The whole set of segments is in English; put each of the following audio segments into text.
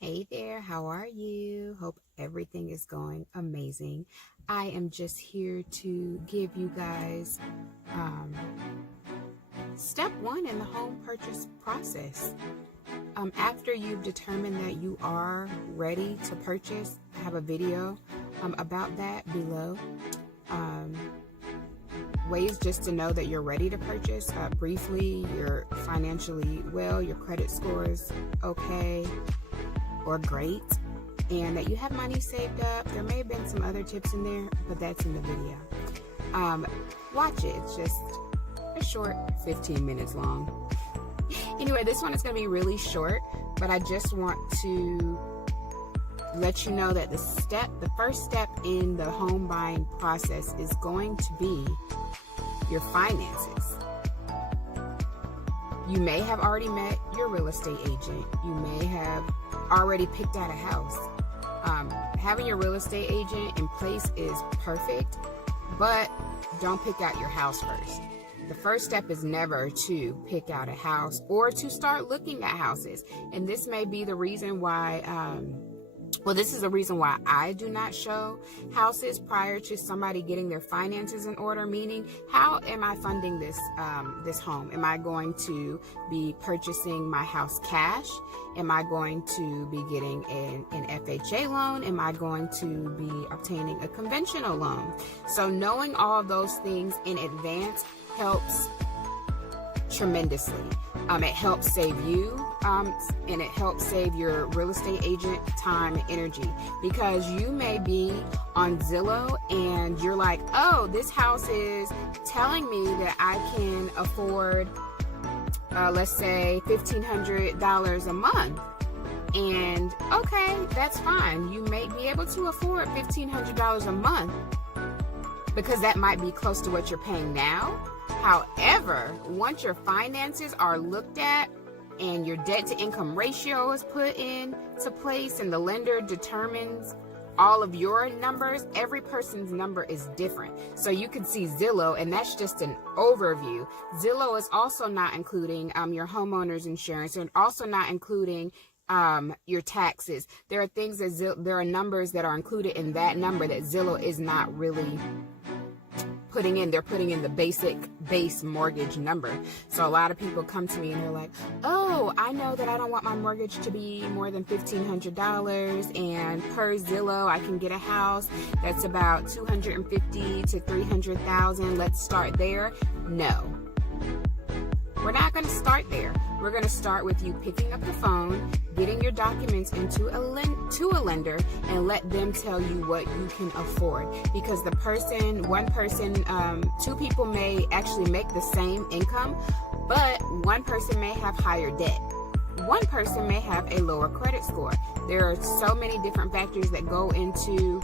Hey there, how are you? Hope everything is going amazing. I am just here to give you guys step one in the home purchase process. After you've determined that you are ready to purchase, I have a video about that below. Ways just to know that you're ready to purchase. Briefly, you're financially well, your credit score is okay or great, and that you have money saved up. There may have been some other tips in there, but that's in the video. Watch it. It's just a short 15 minutes long. Anyway, this one is going to be really short, but I just want to let you know that the first step in the home buying process is going to be your finances. You may have already met your real estate agent. You may have already picked out a house. Having your real estate agent in place is perfect, but don't pick out your house first. The first step is never to pick out a house or to start looking at houses. And this may be the reason why, this is the reason why I do not show houses prior to somebody getting their finances in order, meaning how am I funding this home? Am I going to be purchasing my house cash? Am I going to be getting an FHA loan? Am I going to be obtaining a conventional loan? So knowing all those things in advance helps tremendously. It helps save you and it helps save your real estate agent time and energy, because you may be on Zillow and you're like, oh, this house is telling me that I can afford let's say $1,500 a month. And okay, that's fine. You may be able to afford $1,500 a month because that might be close to what you're paying now. However, once your finances are looked at and your debt to income ratio is put into place and the lender determines all of your numbers, every person's number is different. So you can see Zillow, and that's just an overview. Zillow is also not including your homeowner's insurance, and also not including your taxes. There are things that there are numbers that are included in that number that Zillow is not really putting in. They're putting in the base mortgage number. So a lot of people come to me and they're like, oh, I know that I don't want my mortgage to be more than $1,500, and per Zillow I can get a house that's about $250,000 to $300,000. Let's start there. No, we're not going to start there. We're going to start with you picking up the phone, getting your documents into a lender, and let them tell you what you can afford. Because two people may actually make the same income, but one person may have higher debt. One person may have a lower credit score. There are so many different factors that go into,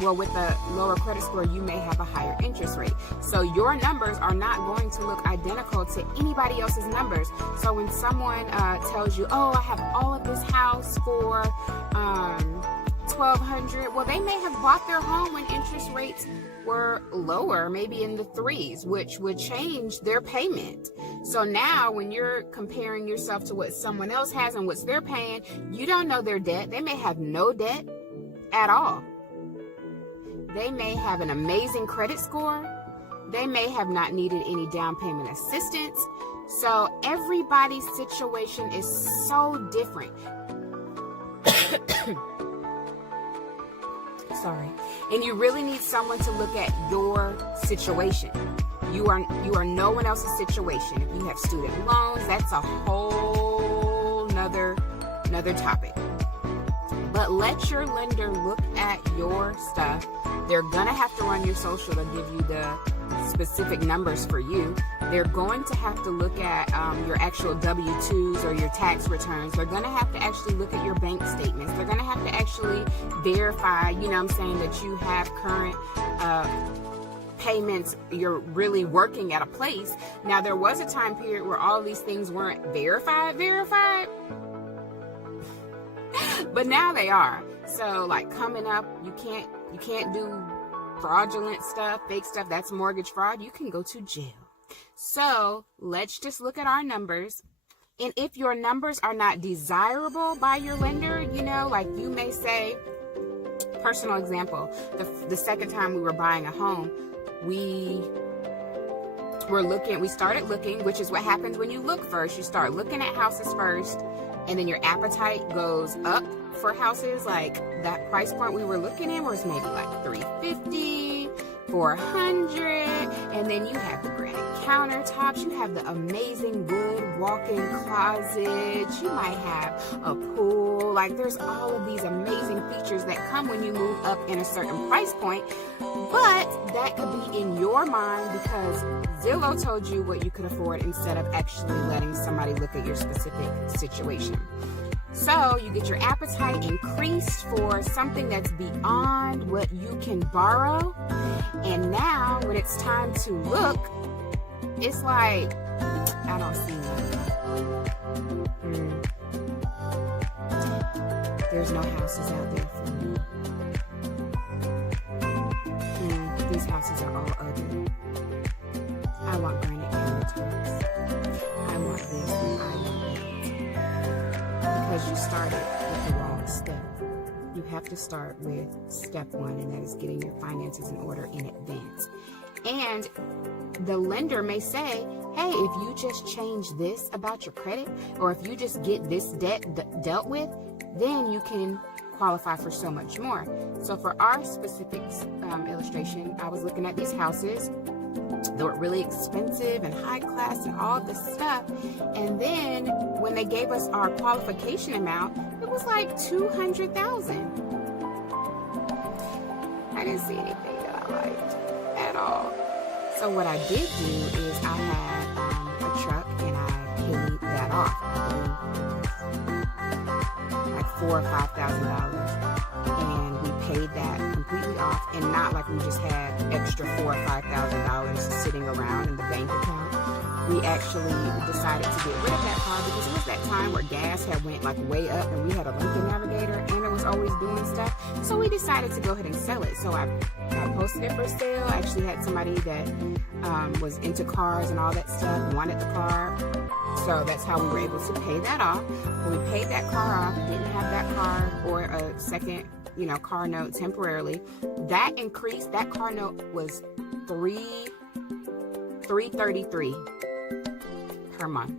with a lower credit score, you may have a higher interest rate. So your numbers are not going to look identical to anybody else's numbers. So when someone tells you, oh, I have all of this house for $1,200, well, they may have bought their home when interest rates were lower, maybe in the 3s, which would change their payment. So now when you're comparing yourself to what someone else has and what they're paying, you don't know their debt. They may have no debt at all. They may have an amazing credit score. They may have not needed any down payment assistance. So everybody's situation is so different. Sorry. And you really need someone to look at your situation. You are no one else's situation. If you have student loans, that's a whole nother topic. But let your lender look at your stuff. They're going to have to run your social to give you the specific numbers for you. They're going to have to look at your actual W-2s or your tax returns. They're going to have to actually look at your bank statements. They're going to have to actually verify, that you have current payments. You're really working at a place. Now, there was a time period where all these things weren't verified. But now they are. So like coming up, you can't do fraudulent stuff, fake stuff. That's mortgage fraud. You can go to jail. So let's just look at our numbers And if your numbers are not desirable by your lender, you know, like you may say, personal example, the second time we were buying a home, we started looking, which is what happens when you look first. You start looking at houses first, and then your appetite goes up for houses. Like that price point we were looking at was maybe like $350, $400, and then you have the granite countertops, you have the amazing wood walk-in closets, you might have a pool. Like there's all of these amazing features that come when you move up in a certain price point, but that could be in your mind because Zillow told you what you could afford instead of actually letting somebody look at your specific situation. So you get your appetite increased for something that's beyond what you can borrow. And now when it's time to look, it's like, I don't see nothing. There's no houses out there for me. These houses are all ugly. I want granite countertops. I want this and I want that. Because you started with the wrong step. You have to start with step one, and that is getting your finances in order in advance. And the lender may say, hey, if you just change this about your credit, or if you just get this debt dealt with, then you can qualify for so much more. So for our specific illustration, I was looking at these houses. They were really expensive and high class and all this stuff. And then when they gave us our qualification amount, it was like $200,000. I didn't see anything that I liked at all. So what I did do is I had a truck and I paid that off. Like $4,000 or $5,000. And we paid that completely off, and not like we just had extra $4,000 or $5,000 sitting around in the bank account. We actually decided to get rid of that car because it was that time where gas had went like way up, and we had a Lincoln Navigator and it was always doing stuff. So we decided to go ahead and sell it. So I posted it for sale. I actually had somebody that was into cars and all that stuff, wanted the car. So that's how we were able to pay that off. When we paid that car off, didn't have that car or a second, car note temporarily. That increased. That car note was $333 per month.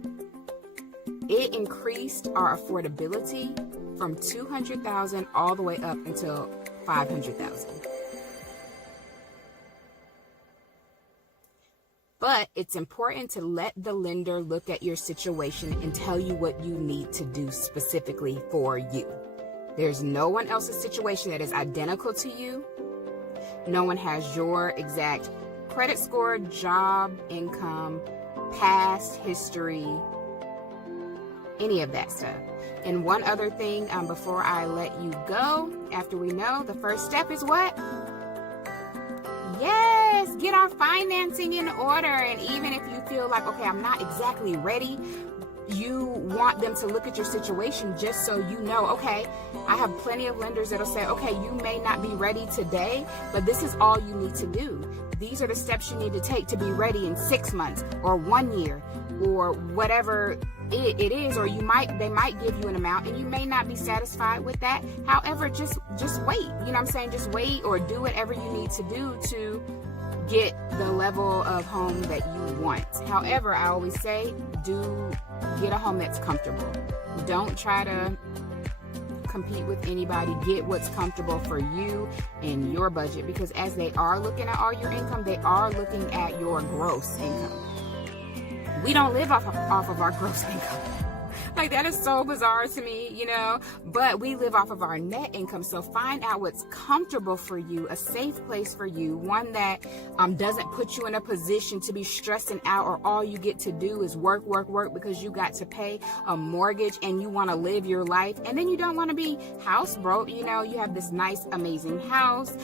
It increased our affordability from $200,000 all the way up until $500,000. But it's important to let the lender look at your situation and tell you what you need to do specifically for you. There's no one else's situation that is identical to you. No one has your exact credit score, job, income, past history, any of that stuff. And one other thing before I let you go, after we know, the first step is what? Yes, get our financing in order. And even if you feel like, okay, I'm not exactly ready, you want them to look at your situation just so you know, okay, I have plenty of lenders that'll say, okay, you may not be ready today, but this is all you need to do. These are the steps you need to take to be ready in 6 months or 1 year or whatever it is. Or they might give you an amount and you may not be satisfied with that. However, just wait. You know what I'm saying? Just wait or do whatever you need to do to get the level of home that you want. However, I always say, do get a home that's comfortable. Don't try to compete with anybody. Get what's comfortable for you and your budget, because as they are looking at all your income, they are looking at your gross income. We don't live off of our gross income. Like, that is so bizarre to me, but we live off of our net income. So find out what's comfortable for you, a safe place for you, one that doesn't put you in a position to be stressing out, or all you get to do is work because you got to pay a mortgage and you want to live your life. And then you don't want to be house broke. You have this nice, amazing house.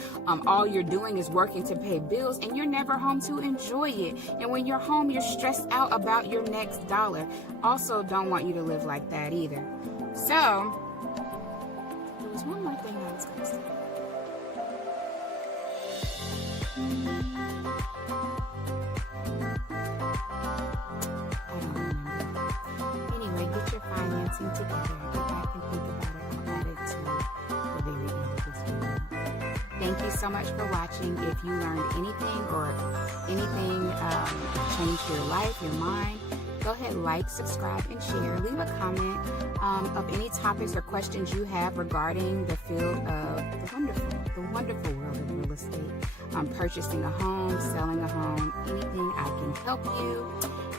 All you're doing is working to pay bills and you're never home to enjoy it. And when you're home, you're stressed out about your next dollar. Also, don't want you to live like that either. So, there was one more thing I was going to say. I don't remember. Anyway, financing together. Go back and think about it. I'll add it to the very end of this video. Thank you so much for watching. If you learned anything or anything changed your life, your mind, go ahead, like, subscribe, and share. Leave a comment of any topics or questions you have regarding the field of the wonderful world of real estate. Purchasing a home, selling a home, anything I can help you.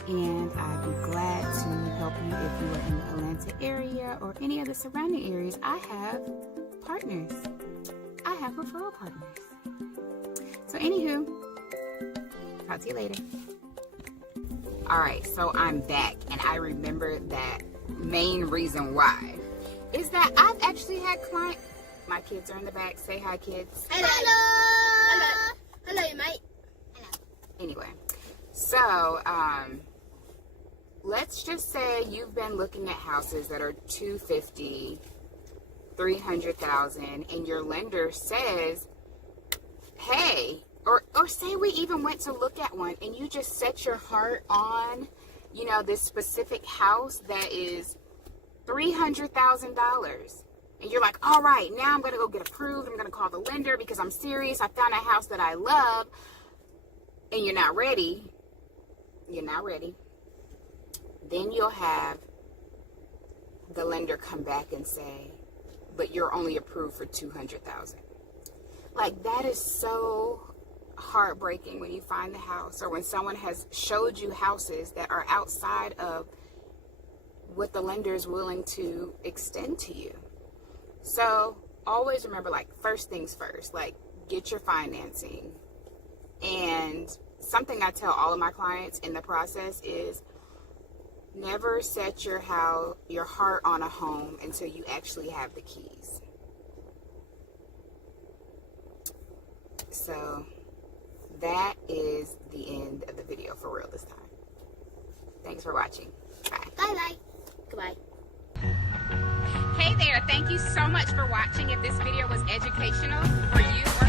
And I'd be glad to help you if you are in the Atlanta area or any of the surrounding areas. I have partners. I have referral partners. So anywho, talk to you later. All right, so I'm back, and I remember that main reason why is that I've actually had clients. My kids are in the back. Say hi, kids. Hello. Hello. Hello, mate. Hello. Anyway, so let's just say you've been looking at houses that are $250,000, $300,000, and your lender says, hey, or say we even went to look at one and you just set your heart on, this specific house that is $300,000. And you're like, all right, now I'm going to go get approved. I'm going to call the lender because I'm serious. I found a house that I love. And you're not ready. Then you'll have the lender come back and say, but you're only approved for $200,000. Like, that is so heartbreaking when you find the house, or when someone has showed you houses that are outside of what the lender is willing to extend to you. So always remember, like, first things first, like, get your financing. And something I tell all of my clients in the process is never set your heart on a home until you actually have the keys. So that is the end of the video for real this time. Thanks for watching. Bye. Bye-bye. Goodbye. Hey there, thank you so much for watching. If this video was educational for you or